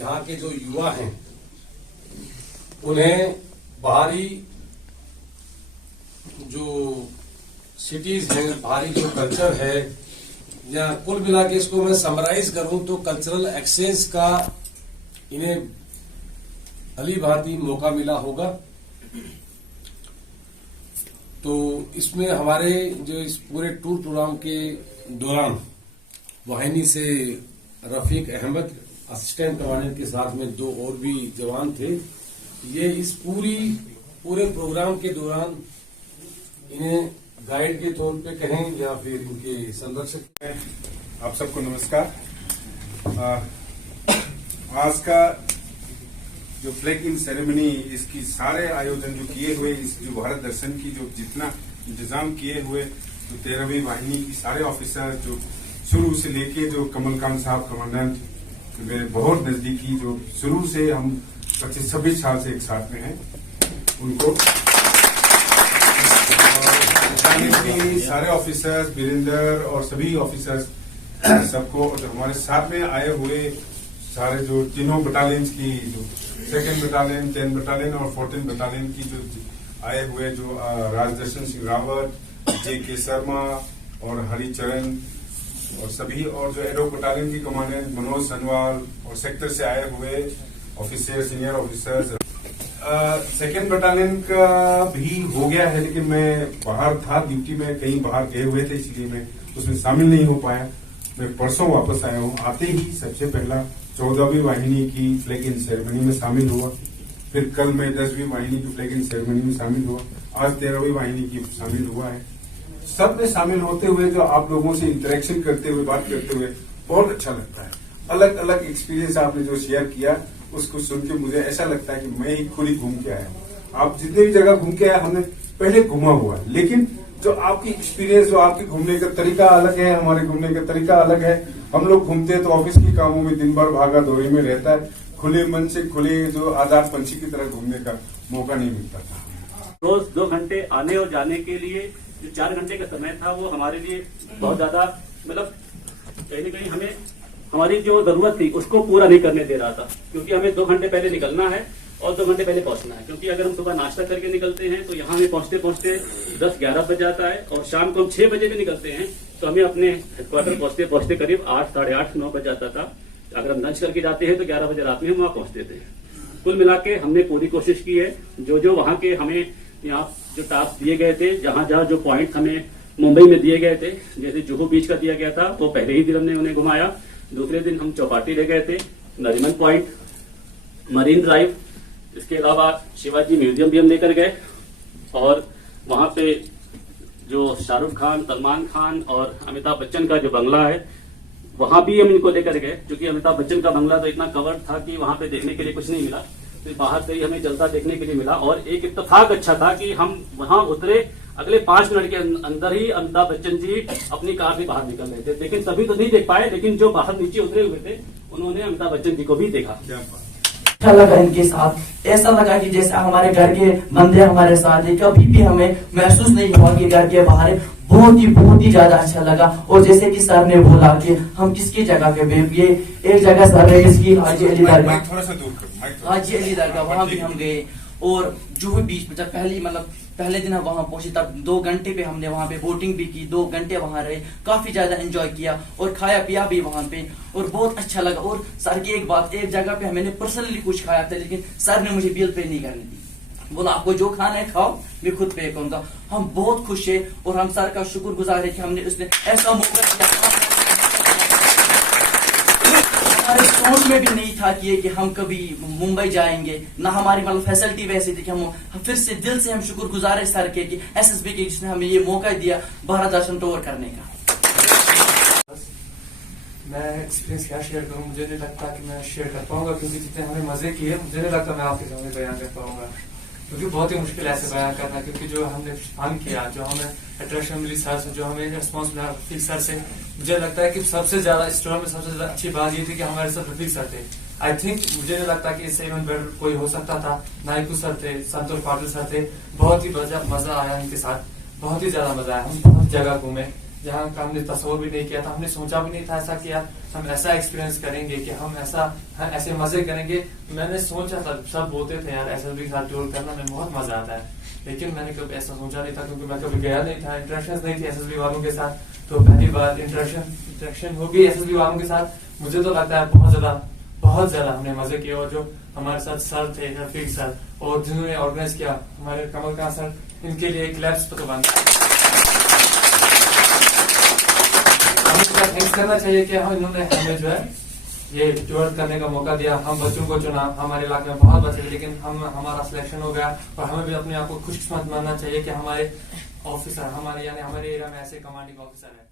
यहाँ के जो युवा हैं उन्हें बाहरी जो सिटीज हैं, बाहरी जो कल्चर है, या कुल मिला के इसको मैं समराइज करूं तो कल्चरल एक्सचेंज का इन्हें भली भांति मौका मिला होगा। तो इसमें हमारे जो इस पूरे टूर प्रोग्राम के दौरान वाहिनी से रफीक अहमद असिस्टेंट कमांडेंट के साथ में 2 और भी जवान थे। ये इस पूरे प्रोग्राम के दौरान इन्हें गाइड के तौर पे कहें या फिर इनके संरक्षक। आप सबको नमस्कार। आज का जो फ्लैग इन सेरेमनी, इसकी सारे आयोजन जो किए हुए, इस जो भारत दर्शन की जो जितना इंतजाम किए हुए, जो 13वीं वाहिनी की सारे ऑफिसर जो शुरू से लेके जो कमलकांत साहब कमांडेंट मेरे बहुत नजदीकी, जो शुरू से हम 25-26 साल से एक साथ में हैं, उनको सारे ऑफिसर्स, वीरेंद्र और सभी ऑफिसर्स सबको, और जो हमारे साथ में आए हुए सारे जो तीनों बटालियन की, जो 2nd बटालियन, 10 बटालियन और 14 बटालियन की जो आए हुए, जो राजदर्शन सिंह रावत, JK शर्मा और हरिचरण और सभी, और जो एडो बटालियन की कमांडेंट मनोज सनवाल और सेक्टर से आए हुए officer, senior officers. 2nd battalion का भी हो गया है, लेकिन मैं बाहर था ड्यूटी में, कहीं बाहर गए हुए थे, इसलिए मैं उसमें शामिल नहीं हो पाया। मैं परसों वापस आया हूँ। आते ही सबसे पहला 14वीं वाहिनी की फ्लैग इन सेरेमनी में शामिल हुआ, फिर कल मैं 10वीं वाहिनी की फ्लैग इन सेरेमनी में शामिल हुआ, आज 13वीं वाहिनी की शामिल हुआ है। सब में शामिल होते हुए, जो आप लोगों से इंटरेक्शन करते हुए, बात करते हुए बहुत अच्छा लगता है। अलग अलग एक्सपीरियंस आपने जो शेयर किया, उसको सुन के मुझे ऐसा लगता है कि मैं ही खुद ही घूम के आया हूँ। आप जितने भी जगह घूम के आए, हमने पहले घूमा हुआ है, लेकिन जो आपकी एक्सपीरियंस, जो आपके घूमने का तरीका अलग है, हमारे घूमने का तरीका अलग है। हम लोग घूमते हैं तो ऑफिस के कामों में दिन भर भागा दौड़ी में रहता है, खुले मन से, खुले जो आजाद पंछी की तरह घूमने का मौका नहीं मिलता था। रोज 2 घंटे आने और जाने के लिए जो 4 घंटे का समय था, वो हमारे लिए बहुत ज्यादा, मतलब कहीं न कहीं हमें हमारी जो जरूरत थी उसको पूरा नहीं करने दे रहा था, क्योंकि हमें 2 घंटे पहले निकलना है और 2 घंटे पहले पहुंचना है। क्योंकि अगर हम सुबह नाश्ता करके निकलते हैं तो यहाँ हमें पहुंचते पहुंचते 10-11 बज जाता है, और शाम को हम 6 बजे भी निकलते हैं तो हमें अपने हेडक्वार्टर पहुंचते पहुंचते करीब 8, साढ़े 8, 9 बज जाता था। अगर हम लंच करके जाते हैं तो 11 बजे रात में हम वहाँ पहुंचते थे। कुल मिला के हमने पूरी कोशिश की है, जो वहाँ के हमें यहाँ जो टास्क दिए गए थे, जहाँ जो पॉइंट हमें मुंबई में दिए गए थे, जैसे जुहू बीच का दिया गया था, वो पहले ही दिन हमने उन्हें घुमाया। दूसरे दिन हम चौपाटी ले गए थे, नरीमन पॉइंट, मरीन ड्राइव, इसके अलावा शिवाजी म्यूजियम भी हम लेकर गए, और वहां पे जो शाहरुख खान, सलमान खान और अमिताभ बच्चन का जो बंगला है, वहां भी हम इनको लेकर गए। क्योंकि अमिताभ बच्चन का बंगला तो इतना कवर्ड था कि वहां पे देखने के लिए कुछ नहीं मिला, तो बाहर से ही हमें चलता देखने के लिए मिला। और एक इत्तेफाक अच्छा था कि हम वहां उतरे, अगले 5 मिनट के अंदर ही अमिताभ बच्चन जी अपनी कार से बाहर निकल रहे थे। लेकिन सभी तो नहीं देख पाए, लेकिन जो बाहर नीचे उतरे हुए थे उन्होंने अमिताभ बच्चन जी को भी देखा। अच्छा लगा इनके साथ, ऐसा लगा कि जैसे हमारे घर के बंदे हमारे साथ है। कभी भी हमें महसूस नहीं हुआ कि घर के बाहर है। बहुत ही ज्यादा अच्छा लगा। और जैसे कि सर ने बोला कि हम किसकी जगह पे, ये एक जगह सर है इसकी हाजी अली दरगाह, थोड़ा सा दूर कर, हाजी अली दरगाह, वहाँ भी हम गए। और जुहू बीच में जब पहले दिन हम वहाँ पहुंचे, तब 2 घंटे पे हमने वहाँ पे बोटिंग भी की, 2 घंटे वहाँ रहे, काफी ज्यादा एंजॉय किया और खाया पिया भी वहाँ पे, और बहुत अच्छा लगा। और सर की एक बात, एक जगह पे मैंने पर्सनली कुछ खाया था, लेकिन सर ने मुझे बिल पे नहीं करने दी, बोला आपको जो खाना है खाओ, मैं खुद पे करूंगा। हम बहुत खुश है और हम सर का शुक्रगुजार है कि हमने उसने ऐसा मौका दिया। हमारे सोच में भी नहीं था कि हम कभी मुंबई जाएंगे, ना हमारी फैसिलिटी वैसी थी कि हम फिर से दिल से हम शुक्रगुजार है सर के कि SSB के, जिसने हमें ये मौका दिया भारत दर्शन टूर करने का। मैं एक्सपीरियंस क्या शेयर करूं, मुझे नहीं लगता कि मैं शेयर कर पाऊंगा, क्योंकि जितने हमने मजे किए मुझे नहीं लगता मैं आपके सामने बयान कर पाऊंगा, क्योंकि बहुत ही मुश्किल है ऐसे बयान करना। क्योंकि जो हमने फन किया, जो हमें अट्रैक्शन मिली सर से, जो हमें रिस्पॉन्स मिला रफीक सर से, मुझे लगता है कि सबसे ज्यादा इस टूर में सबसे ज्यादा अच्छी बात ये थी कि हमारे साथ रफीक सर थे। आई थिंक मुझे नहीं लगता कि इससे इवन बेटर कोई हो सकता था। नायकू सर थे, संतोष पाटिल सर थे, बहुत ही मजा आया इनके साथ, बहुत ही ज्यादा मजा आया। हम बहुत जगह घूमे, जहाँ का हमने तस्वीर भी नहीं किया था, हमने सोचा भी नहीं था ऐसा कि यार हम ऐसा एक्सपीरियंस करेंगे कि हम ऐसे मजे करेंगे। मैंने सोचा था, सब बोलते थे यार एसएसबी के साथ टूर करना में बहुत मजा आता है, लेकिन मैंने कभी ऐसा सोचा नहीं था क्योंकि मैं कभी गया नहीं था, इंटरेक्शन नहीं थी एसएसबी वालों के साथ। तो पहली बार इंटरेक्शन होगी एसएसबी वालों के साथ। मुझे तो लगता है बहुत ज्यादा हमने मजे किए। और जो हमारे साथ सर थे, रफीक सर, और जिन्होंने ऑर्गेनाइज किया हमारे कमल खान सर, इनके लिए एक क्लैप्स तो बनता है। हमें थैंक्स करना चाहिए कि इन्होंने हमें जो है ये टूर करने का मौका दिया। हम बच्चों को चुना, हमारे इलाके में बहुत बच्चे थे, लेकिन हमारा सिलेक्शन हो गया। और हमें भी अपने आप को खुशकिस्मत मानना चाहिए कि हमारे ऑफिसर, हमारे एरिया में ऐसे कमांडिंग ऑफिसर है।